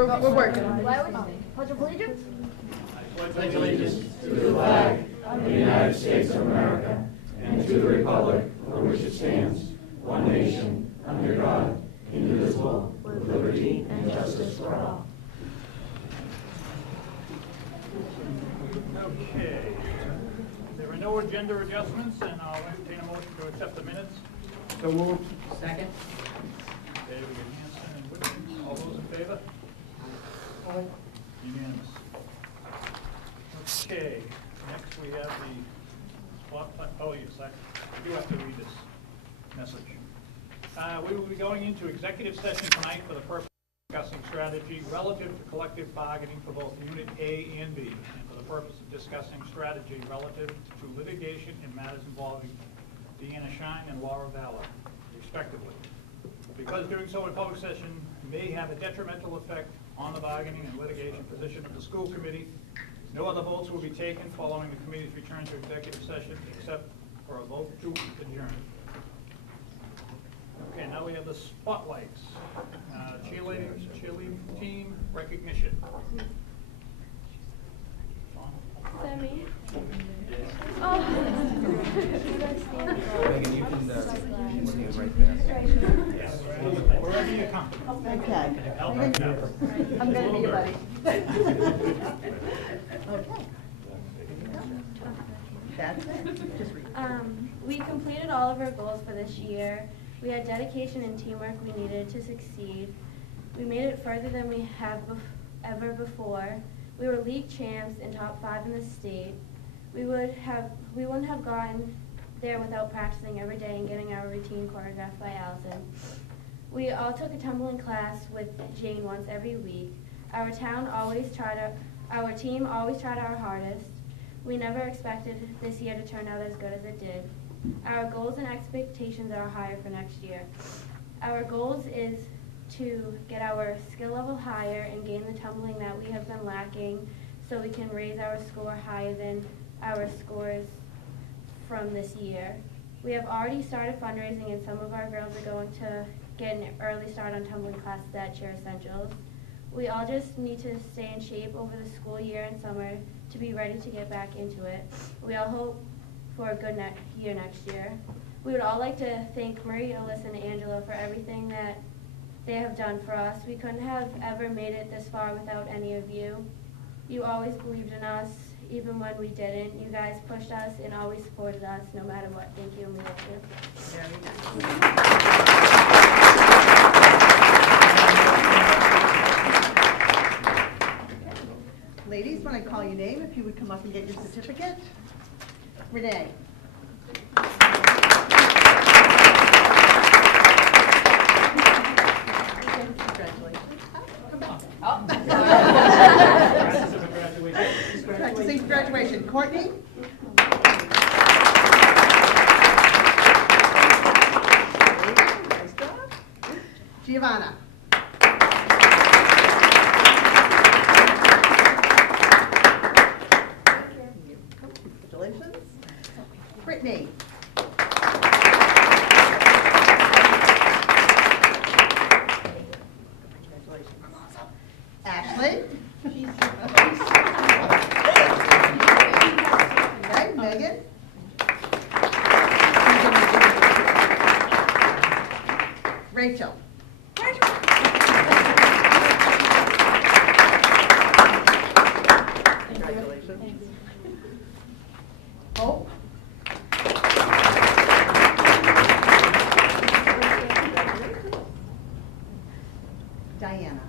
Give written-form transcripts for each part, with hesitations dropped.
We're working. Pledge of allegiance. Pledge allegiance to the flag of the United States of America and to the republic for which it stands, one nation, under God, indivisible, with liberty and justice for all. Okay. There are no agenda adjustments, and I'll entertain a motion to accept the minutes. So moved. Second. David Hanson and Whitman. All those in favor? Unanimous. Okay. Next we have the spotlight. Oh yes, I do have to read this message. We will be going into executive session tonight for the purpose of discussing strategy relative to collective bargaining for both Unit A and B, and for the purpose of discussing strategy relative to litigation in matters involving Deanna Shine and Laura Valor, respectively. Because doing so in public session may have a detrimental effect on the bargaining and litigation position of the school committee, no other votes will be taken following the committee's return to executive session except for a vote to adjourn. Okay, now we have the spotlights. Cheerleading team recognition. Sammy. Oh. Megan, you can stand right there. Yes, wherever you come. Okay. Help me out. I'm going to be your buddy. Okay. That's it. Just read. We completed all of our goals for this year. We had dedication and teamwork we needed to succeed. We made it further than we have ever before. We were league champs and top 5 in the state. We wouldn't have gotten there without practicing every day and getting our routine choreographed by Allison. We all took a tumbling class with Jane once every week. Our team always tried our hardest. We never expected this year to turn out as good as it did. Our goals and expectations are higher for next year. Our goals is to get our skill level higher and gain the tumbling that we have been lacking so we can raise our score higher than our scores from this year. We have already started fundraising and some of our girls are going to get an early start on tumbling classes at Cheer Essentials. We all just need to stay in shape over the school year and summer to be ready to get back into it. We all hope for a good year next year. We would all like to thank Marie, Alyssa, and Angela for everything that they have done for us. We couldn't have ever made it this far without any of you. You always believed in us, even when we didn't. You guys pushed us and always supported us, no matter what. Thank you, and we love you. Ladies, when I call your name, if you would come up and get your certificate. Renee. Congratulations. Come on. Oh. Practicing graduation. Courtney. Nice job. Giovanna. Congratulations. Brittany. Ashley. Okay, Megan. Rachel. Congratulations. Hope. Diana.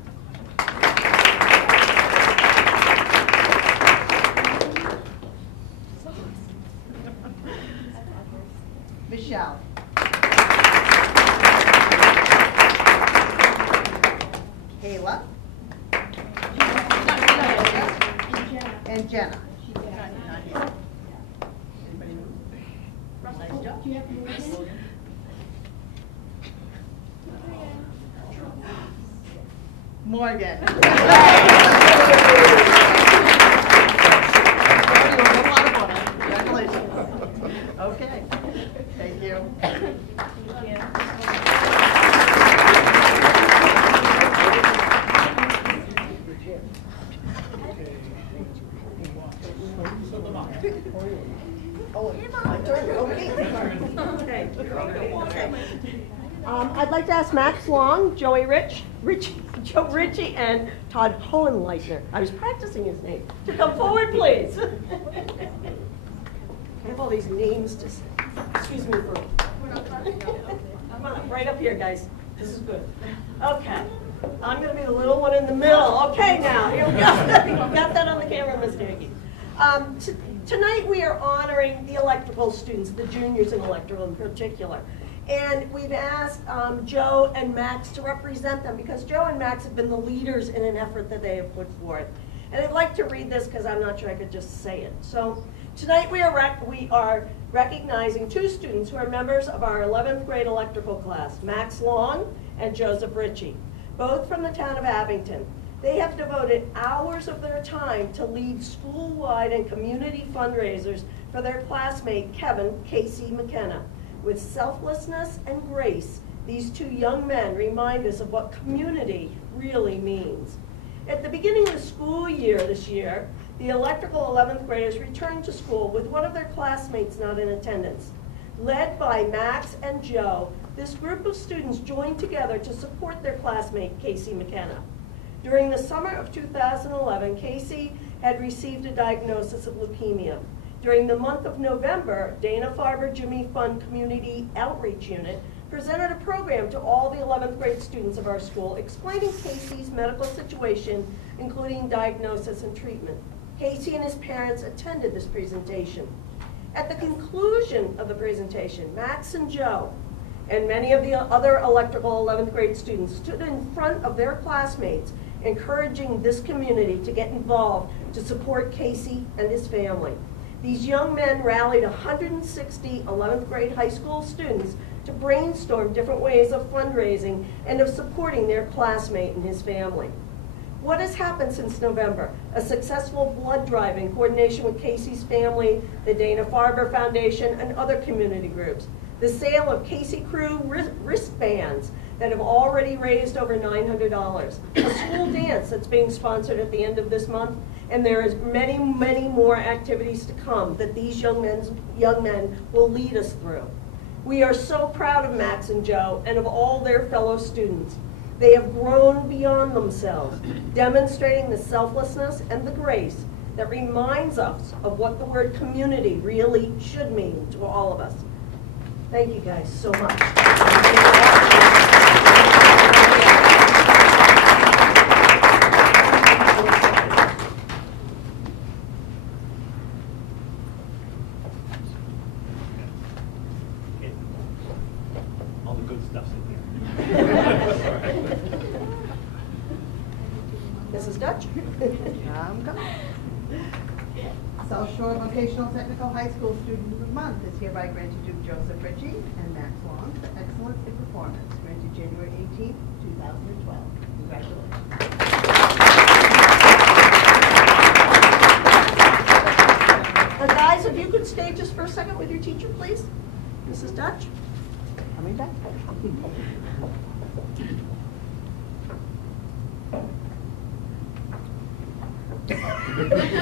Michelle. Kayla. And Jenna. Not here. Anybody move? Nice job. Morgan. Congratulations. Okay. Thank you. Okay. I'd like to ask Max Long, Joe Ritchie, and Todd Hohenleitner, I was practicing his name, to come forward, please. I have all these names to say. Excuse me for. Come on, right up here, guys. This is good. Okay. I'm going to be the little one in the middle. Okay, now, here we go. You got that on the camera, Mr. Hickey. Tonight we are honoring the electrical students, the juniors in electrical in particular. And we've asked Joe and Max to represent them because Joe and Max have been the leaders in an effort that they have put forth. And I'd like to read this because I'm not sure I could just say it. So tonight we are recognizing two students who are members of our 11th grade electrical class, Max Long and Joseph Ritchie, both from the town of Abington. They have devoted hours of their time to lead school-wide and community fundraisers for their classmate, Casey McKenna. With selflessness and grace, these two young men remind us of what community really means. At the beginning of the school year this year, the electrical 11th graders returned to school with one of their classmates not in attendance. Led by Max and Joe, this group of students joined together to support their classmate, Casey McKenna. During the summer of 2011, Casey had received a diagnosis of leukemia. During the month of November, Dana-Farber Jimmy Fund Community Outreach Unit presented a program to all the 11th grade students of our school explaining Casey's medical situation, including diagnosis and treatment. Casey and his parents attended this presentation. At the conclusion of the presentation, Max and Joe and many of the other electrical 11th grade students stood in front of their classmates, encouraging this community to get involved to support Casey and his family. These young men rallied 160 11th grade high school students to brainstorm different ways of fundraising and of supporting their classmate and his family. What has happened since November? A successful blood drive in coordination with Casey's family, the Dana-Farber Foundation, and other community groups. The sale of Casey Crew wristbands that have already raised over $900. A school dance that's being sponsored at the end of this month, and there is many, many more activities to come that these young men will lead us through. We are so proud of Max and Joe and of all their fellow students. They have grown beyond themselves, demonstrating the selflessness and the grace that reminds us of what the word community really should mean to all of us. Thank you guys so much. All the good stuff's in here. Mrs. Dutch? I'm coming. South Shore Vocational Technical High School Student of the Month is hereby granted to Joseph Ritchie and Max Long for excellence in performance, granted January 18, 2012. Congratulations. Guys, if you could stay just for a second with your teacher, please. Mrs. Dutch? Coming back.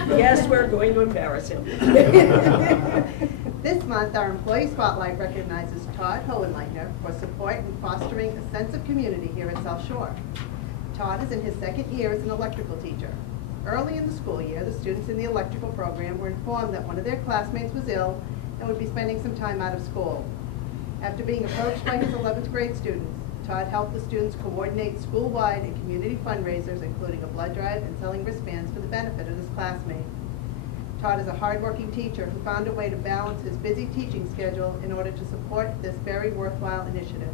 Yes, we're going to embarrass him. This month, our Employee Spotlight recognizes Todd Hohenleitner for support in fostering a sense of community here at South Shore. Todd is in his second year as an electrical teacher. Early in the school year, the students in the electrical program were informed that one of their classmates was ill and would be spending some time out of school. After being approached by his 11th grade students, Todd helped the students coordinate school-wide and community fundraisers, including a blood drive and selling wristbands for the benefit of his classmate. Todd is a hard-working teacher who found a way to balance his busy teaching schedule in order to support this very worthwhile initiative.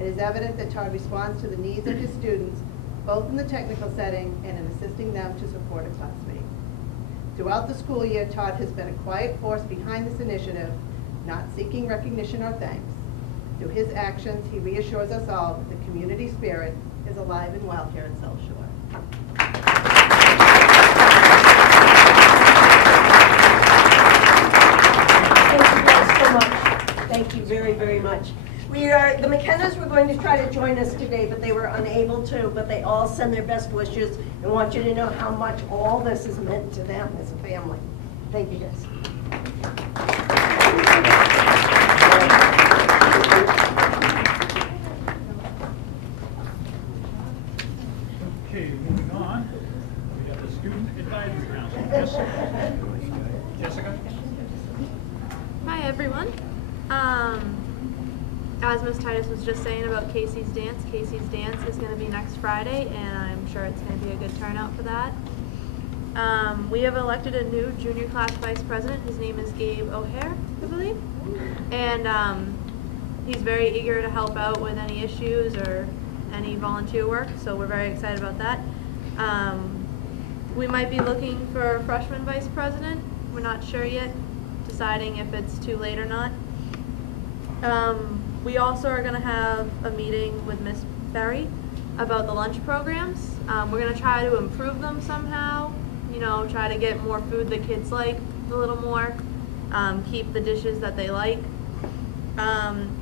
It is evident that Todd responds to the needs of his students, both in the technical setting and in assisting them to support a classmate. Throughout the school year, Todd has been a quiet force behind this initiative, not seeking recognition or thanks. Through his actions, he reassures us all that the community spirit is alive and well here in South Shore. Thank you guys so much. Thank you very, very much. The McKennas were going to try to join us today, but they were unable to, but they all send their best wishes and want you to know how much all this has meant to them as a family. Thank you guys. As Ms. Titus was just saying about Casey's Dance is going to be next Friday, and I'm sure it's going to be a good turnout for that. We have elected a new junior class vice president. His name is Gabe O'Hare, I believe. And he's very eager to help out with any issues or any volunteer work, so we're very excited about that. We might be looking for a freshman vice president. We're not sure yet, deciding if it's too late or not. We also are going to have a meeting with Miss Berry about the lunch programs. We're going to try to improve them somehow, you know, try to get more food that kids like a little more, keep the dishes that they like.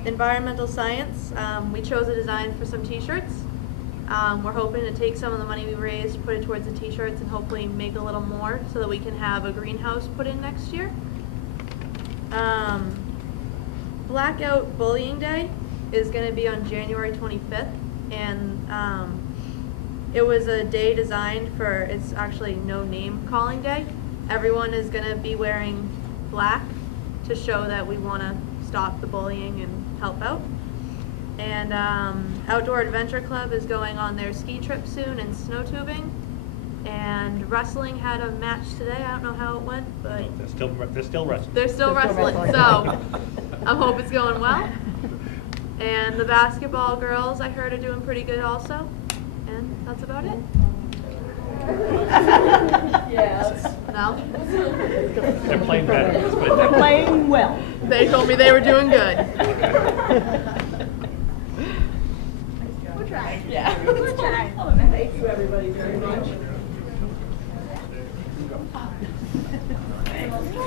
Environmental science, we chose a design for some t-shirts. We're hoping to take some of the money we raised, put it towards the t-shirts, and hopefully make a little more so that we can have a greenhouse put in next year. Blackout Bullying Day is going to be on January 25th, and it was a day designed for, it's actually no name calling day. Everyone is going to be wearing black to show that we want to stop the bullying and help out. And Outdoor Adventure Club is going on their ski trip soon and snow tubing. And wrestling had a match today. I don't know how it went, but They're still wrestling. they're still wrestling. So I hope it's going well. And the basketball girls, I heard, are doing pretty good also. And that's about it. Yes. No? They're playing better. Let's put it that They're way. playing well. They told me they were doing good. We're trying. Yeah. We're trying. Thank you, everybody, very much.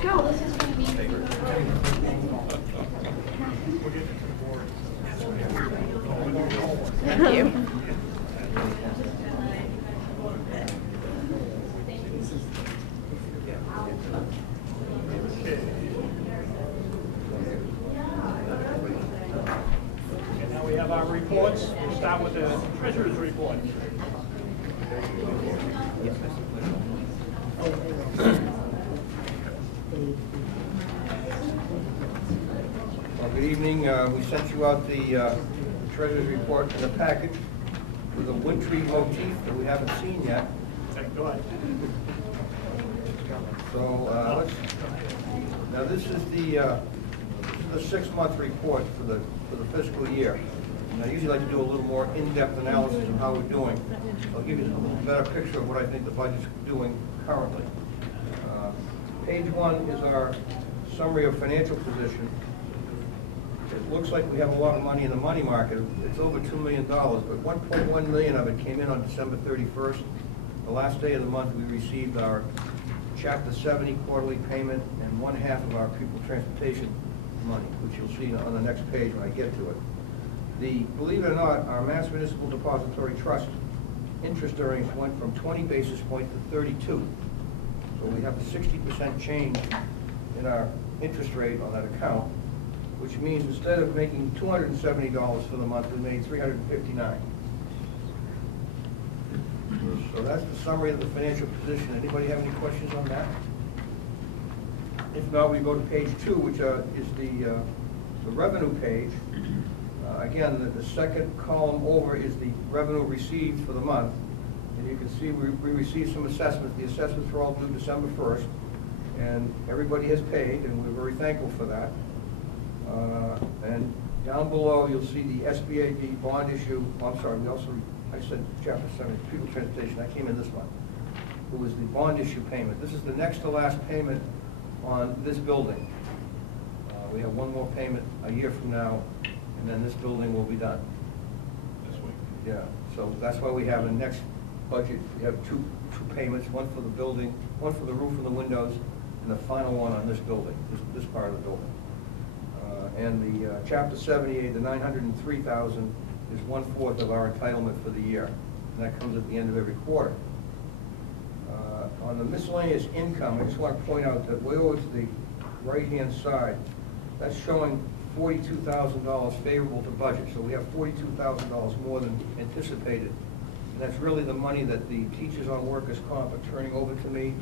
Go. Thank you. And now we have our reports. We'll start with the treasurer's report. Well, good evening. We sent you out the treasurer's report in the package with a wintry motif that we haven't seen yet. Thank God. So now this is the 6-month report for the fiscal year. And I usually like to do a little more in-depth analysis of how we're doing. I'll give you a little better picture of what I think the budget's doing currently. Page 1 is our summary of financial position. It looks like we have a lot of money in the money market. It's over $2 million, but 1.1 million of it came in on December 31st. The last day of the month, we received our Chapter 70 quarterly payment and 1/2 of our pupil transportation money, which you'll see on the next page when I get to it. Believe it or not, our Mass Municipal Depository Trust interest earnings went from 20 basis points to 32. So we have a 60% change in our interest rate on that account, which means instead of making $270 for the month, we made $359. So that's the summary of the financial position. Anybody have any questions on that? If not, we go to page 2, which is the revenue page. Again, the second column over is the revenue received for the month. And you can see we received some assessments. The assessments were all due December 1st. And everybody has paid, and we're very thankful for that. And down below, you'll see the SBAD bond issue. I'm sorry, I said Chapter 70, Pupil Transportation. That came in this month. It was the bond issue payment. This is the next to last payment on this building. We have one more payment a year from now, and then this building will be done. This week. Yeah, so that's why we have a next budget. We have two payments, one for the building, one for the roof and the windows, and the final one on this building, this part of the building. And the Chapter 78, the $903,000, is 1/4 of our entitlement for the year, and that comes at the end of every quarter. On the miscellaneous income, I just want to point out that way over to the right-hand side, that's showing $42,000 favorable to budget. So we have $42,000 more than anticipated. And that's really the money that the teachers on workers' comp are turning over to me,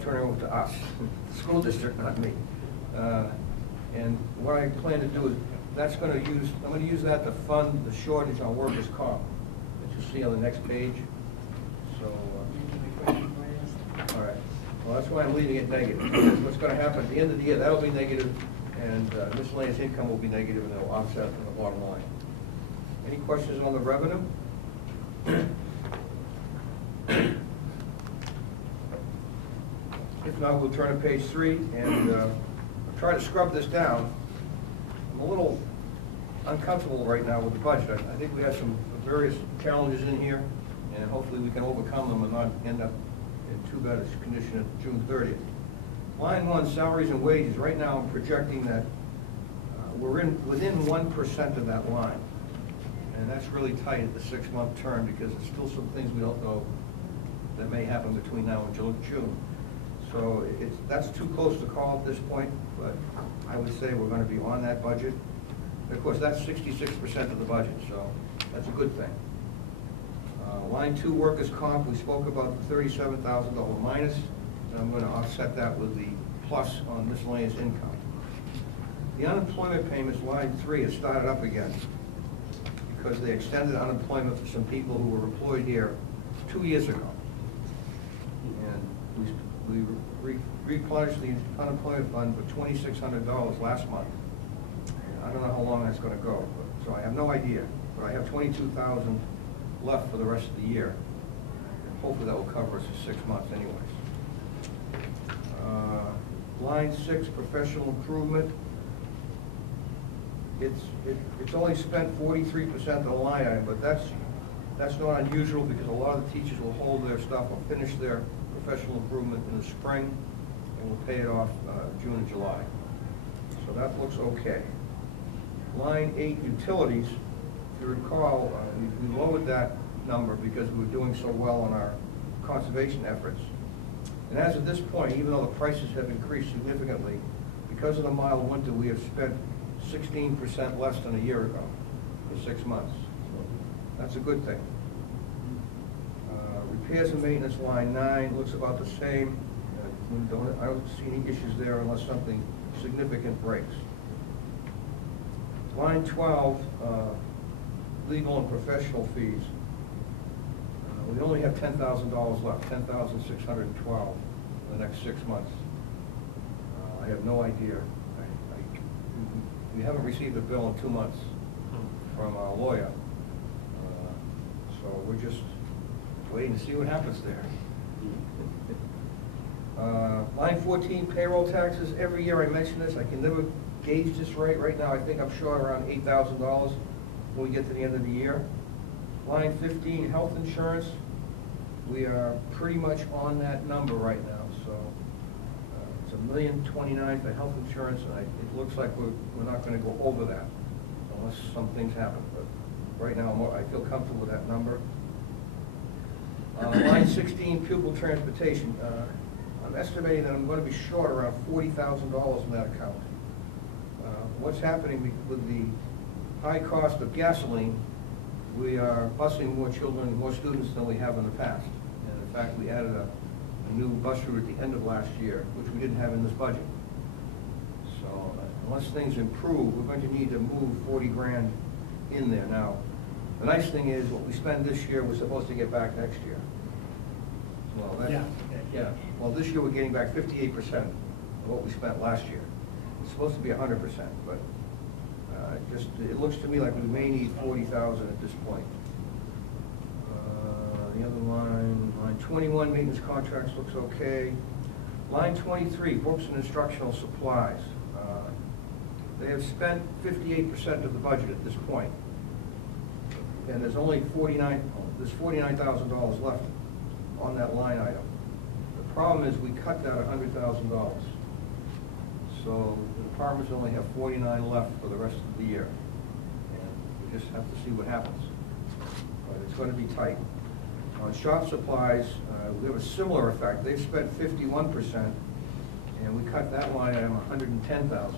turning over to us, the school district, not me. And what I plan to do is, I'm gonna use that to fund the shortage on workers' comp that you see on the next page. So, all right. Well, that's why I'm leaving it negative. What's gonna happen at the end of the year, that'll be negative, and miscellaneous income will be negative, and it'll offset in the bottom line. Any questions on the revenue? If not, we'll turn to page 3 and try to scrub this down. I'm a little uncomfortable right now with the budget. I think we have some various challenges in here, and hopefully we can overcome them and not end up in too bad a condition at June 30th. Line 1, salaries and wages. Right now I'm projecting that we're within 1% of that line. And that's really tight at the 6-month term because there's still some things we don't know that may happen between now and June. So that's too close to call at this point, but I would say we're going to be on that budget. Of course, that's 66% of the budget, so that's a good thing. Line 2, workers' comp, we spoke about the $37,000 minus, and I'm going to offset that with the plus on miscellaneous income. The unemployment payments, line 3, has started up again because they extended unemployment for some people who were employed here 2 years ago. And we replenished the unemployment fund for $2,600 last month. And I don't know how long that's going to go, so I have no idea. But I have $22,000 left for the rest of the year. And hopefully that will cover us for 6 months anyways. Line 6, professional improvement. It's only spent 43% of the line item, but that's not unusual because a lot of the teachers will hold their stuff or finish their professional improvement in the spring, and we'll pay it off June and July. So that looks okay. Line 8, utilities. If you recall, we lowered that number because we were doing so well on our conservation efforts. And as of this point, even though the prices have increased significantly, because of the mild winter, we have spent 16% less than a year ago for 6 months. So that's a good thing. Repairs and maintenance, line 9, looks about the same. I don't see any issues there unless something significant breaks. Line 12, legal and professional fees. We only have $10,000 left, $10,612 for the next 6 months. I have no idea. We haven't received a bill in 2 months from our lawyer. So we're just waiting to see what happens there. Line 14, payroll taxes. Every year I mention this. I can never gauge this right. Right now I think I'm short around $8,000 when we get to the end of the year. Line 15, health insurance. We are pretty much on that number right now. So it's $1,029,000 for health insurance, and it looks like we're not going to go over that unless some things happen. But right now I feel comfortable with that number. Line 16, pupil transportation. I'm estimating that I'm going to be short around $40,000 in that account. What's happening with the high cost of gasoline, we are busing more children, more students than we have in the past. And in fact, we added a new bus route at the end of last year, which we didn't have in this budget. So unless things improve, we're going to need to move 40 grand in there. Now, the nice thing is what we spend this year, we're supposed to get back next year. Well, yeah. Well, this year we're getting back 58% of what we spent last year. It's supposed to be 100%, but it looks to me like we may need 40,000 at this point. The other line 21, maintenance contracts looks okay. Line 23, books and instructional supplies. They have spent 58% of the budget at this point, and there's only $49,000 left on that line item. The problem is we cut that $100,000. So the departments only have 49 left for the rest of the year. And we just have to see what happens. But it's going to be tight. On shop supplies, we have a similar effect. They've spent 51%, and we cut that line item $110,000.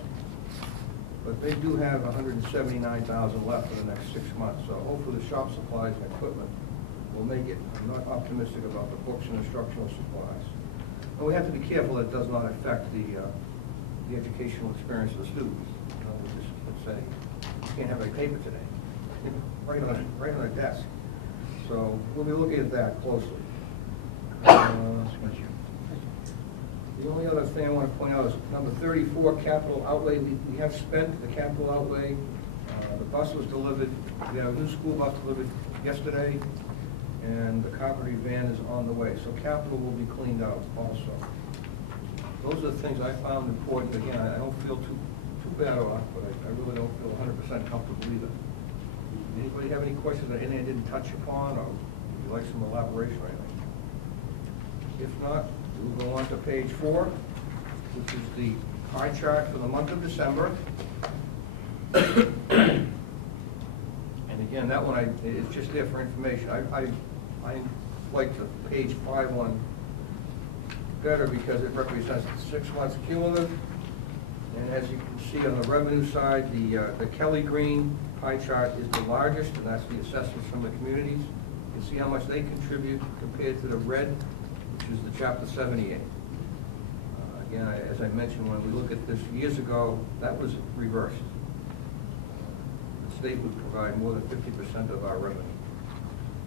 But they do have $179,000 left for the next 6 months. So hopefully the shop supplies and equipment will make it. I'm not optimistic about the books and instructional supplies. And we have to be careful that it does not affect the the educational experience of the students. Let's say, you can't have a paper today, right on a desk. So we'll be looking at that closely. The only other thing I want to point out is number 34, capital outlay. We have spent the capital outlay. The bus was delivered. We have a new school bus delivered yesterday, and the carpentry van is on the way. So capital will be cleaned out also. Those are the things I found important. Again, I don't feel too bad off, but I really don't feel 100% comfortable either. Anybody have any questions that anything I didn't touch upon, or would you like some elaboration or anything? If not, we'll go on to page 4, which is the pie chart for the month of December. And again, that one is just there for information. I like the page 5 one better because it represents 6 months cumulative. And as you can see on the revenue side, the Kelly Green pie chart is the largest, and that's the assessments from the communities. You can see how much they contribute compared to the red, which is the Chapter 78. Again, as I mentioned, when we look at this years ago, that was reversed. The state would provide more than 50% of our revenue.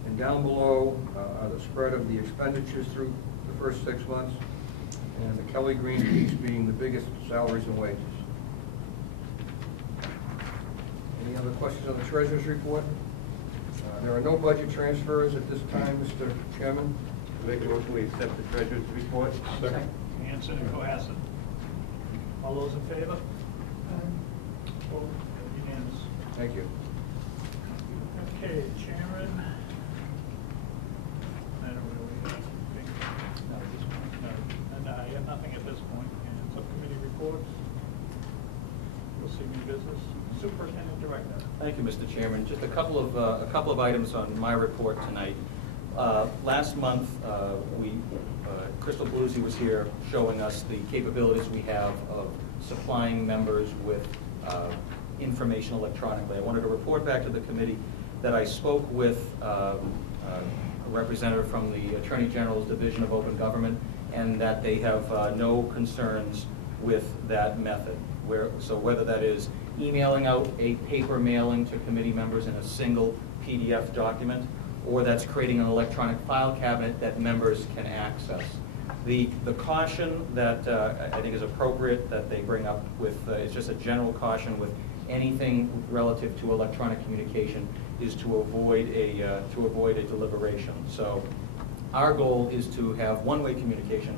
And down below are the spread of the expenditures through the first 6 months, and the Kelly Green piece being the biggest, salaries and wages. Any other questions on the treasurer's report? There are no budget transfers at this time, Mr. Chairman. Make a motion, we accept the treasurer's report. Second. Hanson and Cohasset. All those in favor? Opposed? Unanimous. Thank you. Okay, Chairman. I don't really have anything. No, at this point. No. And I have nothing at this point. And subcommittee reports. You'll see me business. Superintendent Director. Thank you, Mr. Chairman. Just a couple of items on my report tonight. Last month, Crystal Bluesy was here showing us the capabilities we have of supplying members with information electronically. I wanted to report back to the committee that I spoke with a representative from the Attorney General's Division of Open Government, and that they have no concerns with that method. So whether that is emailing out a paper mailing to committee members in a single PDF document, or that's creating an electronic file cabinet that members can access. The caution that I think is appropriate that they bring up with, it's just a general caution with anything relative to electronic communication, is to avoid a deliberation. So our goal is to have one-way communication,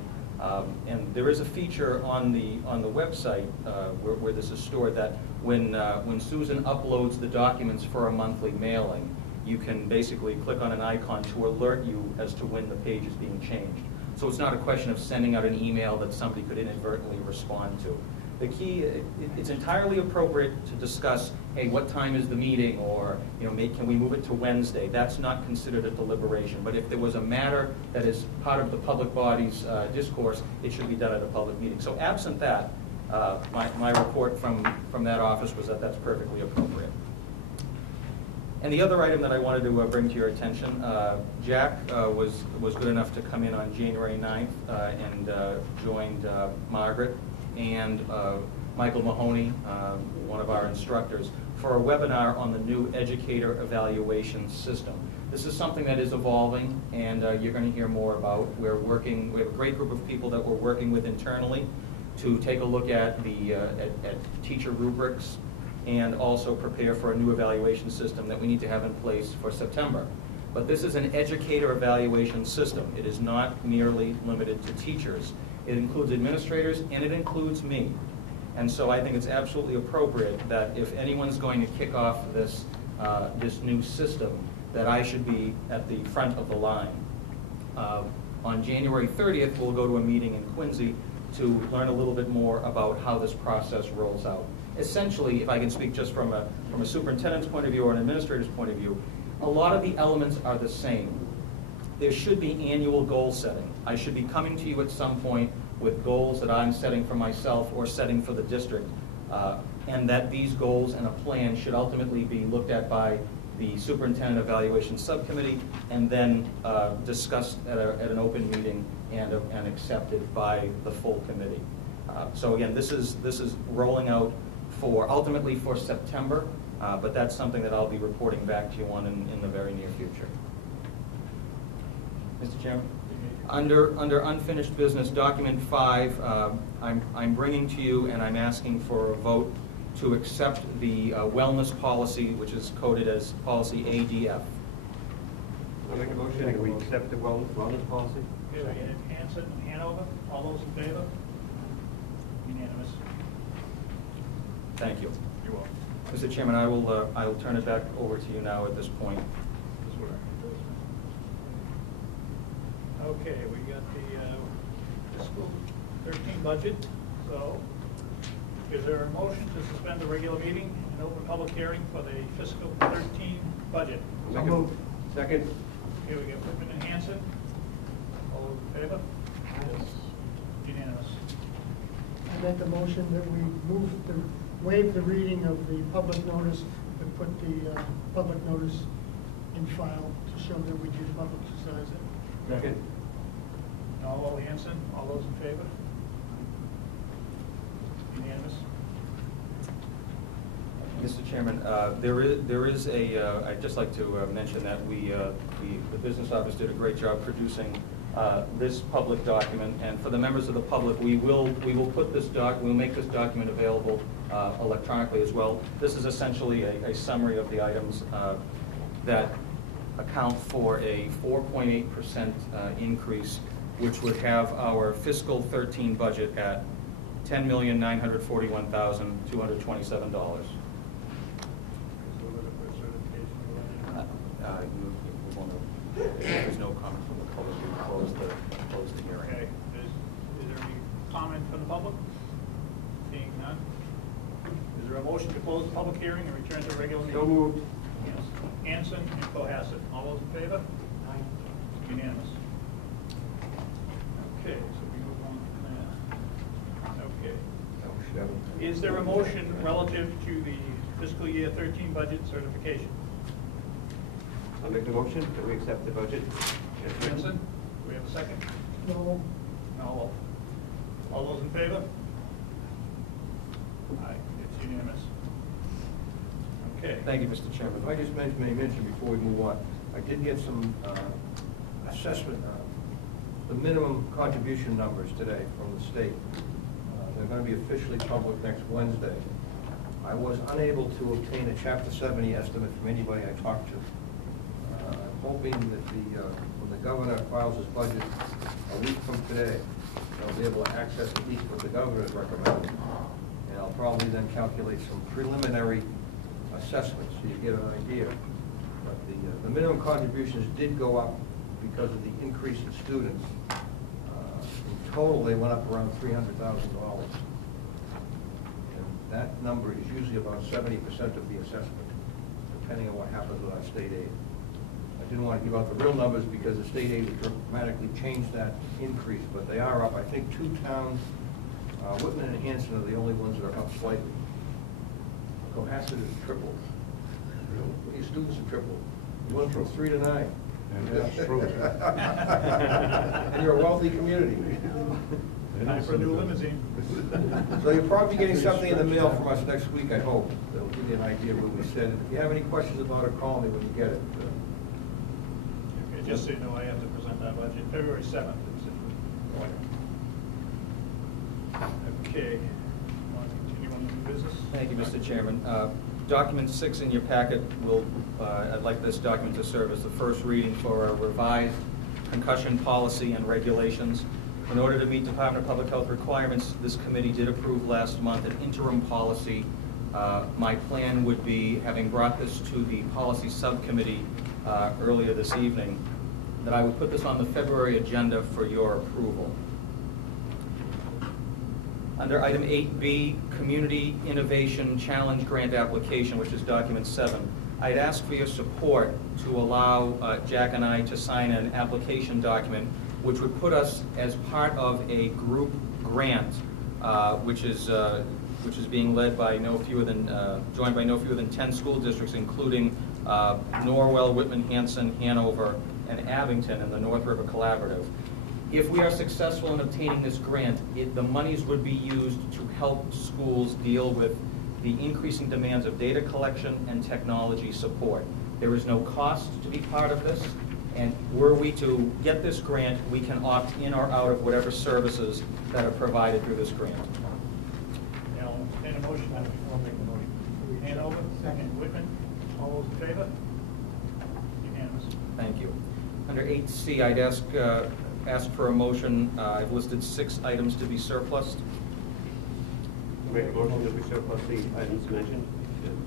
and there is a feature on the website where this is stored that when Susan uploads the documents for a monthly mailing, you can basically click on an icon to alert you as to when the page is being changed. So it's not a question of sending out an email that somebody could inadvertently respond to. The key, it's entirely appropriate to discuss, hey, what time is the meeting, or can we move it to Wednesday? That's not considered a deliberation. But if there was a matter that is part of the public body's discourse, it should be done at a public meeting. So absent that, my report from that office was that that's perfectly appropriate. And the other item that I wanted to bring to your attention, Jack was good enough to come in on January 9th and joined Margaret and Michael Mahoney, one of our instructors, for a webinar on the new educator evaluation system. This is something that is evolving, and you're going to hear more about. We have a great group of people that we're working with internally to take a look at the at teacher rubrics, and also prepare for a new evaluation system that we need to have in place for September. But this is an educator evaluation system. It is not merely limited to teachers. It includes administrators, and it includes me. And so I think it's absolutely appropriate that if anyone's going to kick off this new system, that I should be at the front of the line. On January 30th, we'll go to a meeting in Quincy to learn a little bit more about how this process rolls out. Essentially, if I can speak just from a superintendent's point of view or an administrator's point of view, a lot of the elements are the same. There should be annual goal setting. I should be coming to you at some point with goals that I'm setting for myself or setting for the district, and that these goals and a plan should ultimately be looked at by the superintendent evaluation subcommittee and then discussed at an open meeting and accepted by the full committee. So again, this is rolling out ultimately for September, but that's something that I'll be reporting back to you on in the very near future. Mr. Chairman? Under unfinished business, document 5, I'm bringing to you and I'm asking for a vote to accept the wellness policy, which is coded as policy ADF. I'll make a motion that we accept the wellness policy. Okay, we have Hanson and Hanover. All those in favor? Unanimous. Thank you. You're welcome. Mr. Chairman, I will turn it back over to you now at this point. Okay, we got the fiscal 13 budget. So, is there a motion to suspend the regular meeting and open public hearing for the fiscal 13 budget? So moved. Second. Okay, we got Whitman and Hanson. All those in favor? Yes. Unanimous. I make the motion that we waive the reading of the public notice, but put the public notice in file to show that we did publicize it. Second. All Hanson. All those in favor? Unanimous. Mr. Chairman, there is a, I'd just like to mention that the business office did a great job producing this public document, and for the members of the public, we will put this we'll make this document available electronically as well. This is essentially a summary of the items that account for a 4.8% increase, which would have our fiscal 13 budget at $10,941,227. There's no comment from the public. We close the hearing. Okay. Is there any comment from the public? Seeing none. Is there a motion to close the public hearing and return to the regular meeting? So moved. Yes. Hanson and Cohasset. All those in favor? Aye. Unanimous. Okay, so we move on from that. Okay. Is there a motion relative to the fiscal year 13 budget certification? I'll make the motion that we accept the budget. Hanson, do we have a second? No. No. All those in favor? Aye, it's unanimous. Okay. Thank you, Mr. Chairman. If I just may mention before we move on, I did get some assessment, the minimum contribution numbers today from the state. They're going to be officially public next Wednesday. I was unable to obtain a Chapter 70 estimate from anybody I talked to. I'm hoping that when the governor files his budget a week from today, they'll be able to access at least what the governor has recommended. And I'll probably then calculate some preliminary assessments so you get an idea. But the minimum contributions did go up because of the increase in students. In total, they went up around $300,000. And that number is usually about 70% of the assessment, depending on what happens with our state aid. I didn't want to give out the real numbers because the state aid would dramatically change that increase, but they are up. I think 2 towns, Whitman and Hanson, are the only ones that are up slightly. Cohasset is tripled. These students are tripled. You went from 3 to 9. And that's true. And you're a wealthy community. Time for a new limousine. So you'll probably be getting something in the mail from us next week, I hope. That'll give you an idea of what we said. If you have any questions about it, call me when you get it. Okay, just so you know, I have to present that budget February 7th. Okay. Want to continue on the new business? Thank you, Mr. Chairman. Document 6 in your packet I'd like this document to serve as the first reading for a revised concussion policy and regulations. In order to meet Department of Public Health requirements, this committee did approve last month an interim policy. My plan would be, having brought this to the policy subcommittee earlier this evening, that I would put this on the February agenda for your approval. Under item 8B, Community Innovation Challenge Grant Application, which is document 7, I'd ask for your support to allow Jack and I to sign an application document which would put us as part of a group grant, which is being led by joined by no fewer than 10 school districts, including Norwell, Whitman, Hanson, Hanover, and Abington in the North River Collaborative. If we are successful in obtaining this grant, the monies would be used to help schools deal with the increasing demands of data collection and technology support. There is no cost to be part of this, and were we to get this grant, we can opt in or out of whatever services that are provided through this grant. Now, entertain a motion. I'll make the motion. Hanover, second. Whitman, all those in favor? Unanimous. Thank you. Under 8C, I'd ask for a motion. I've listed 6 items to be surplused. Make a motion that we surplus the items mentioned.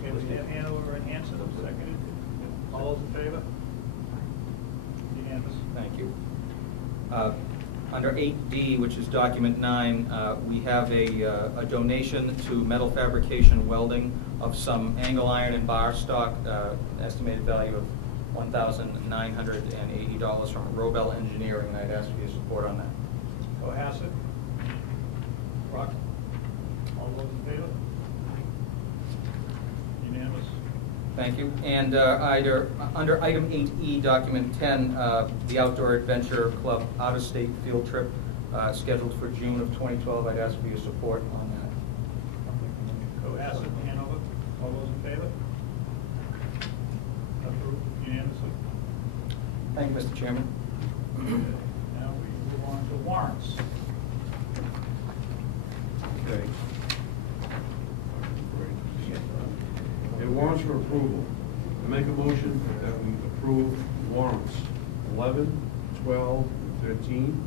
Okay, we have Hanover and Hanson, seconded. All those in favor? Unanimous. Thank you. Under 8D, which is document 9, we have a donation to metal fabrication welding of some angle iron and bar stock, estimated value of $1,980 from Robel Engineering. I'd ask for your support on that. Cohasset? Rock? All those in favor? Unanimous. Thank you. And under item 8E, document 10, the Outdoor Adventure Club out-of-state field trip scheduled for June of 2012. I'd ask for your support on that. Cohasset and Hanover, all those in favor? Approved unanimously. Thank you, Mr. Chairman. Now we move on to warrants. Okay. Warrants for approval. I make a motion that we approve warrants 11, 12, and 13,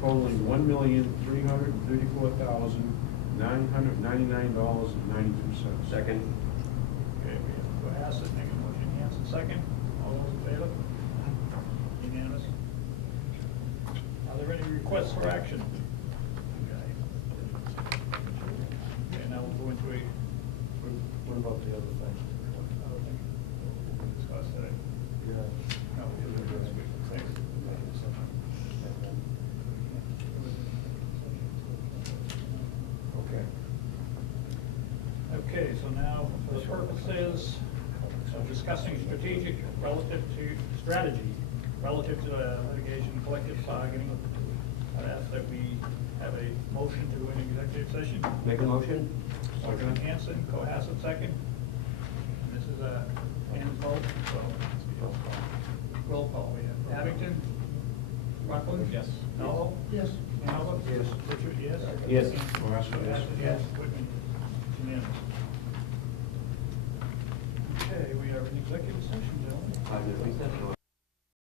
totaling $1,334,999.92. Second. Okay, we have Cohasset, make a motion, Hanson, second. All those in favor? Unanimous. Are there any requests for action? Okay, now we'll go into a. What about the other thing? We'll discuss that. Yeah. No, we'll do it this week. Thanks. Okay. Okay, so now for the purposes of discussing strategy relative to litigation, collective bargaining, I'd ask that we have a motion to go into executive session. Make a motion. Motion Hanson, Cohasset second. And this is a hand vote, so roll call. We have Abington, Rockland? Yes. Mello? Yes. Hanover? Yes. Richard, yes? Yes. Cohasset, yes. Whitman, unanimous. Okay, we are in executive session, gentlemen. 5 minutes.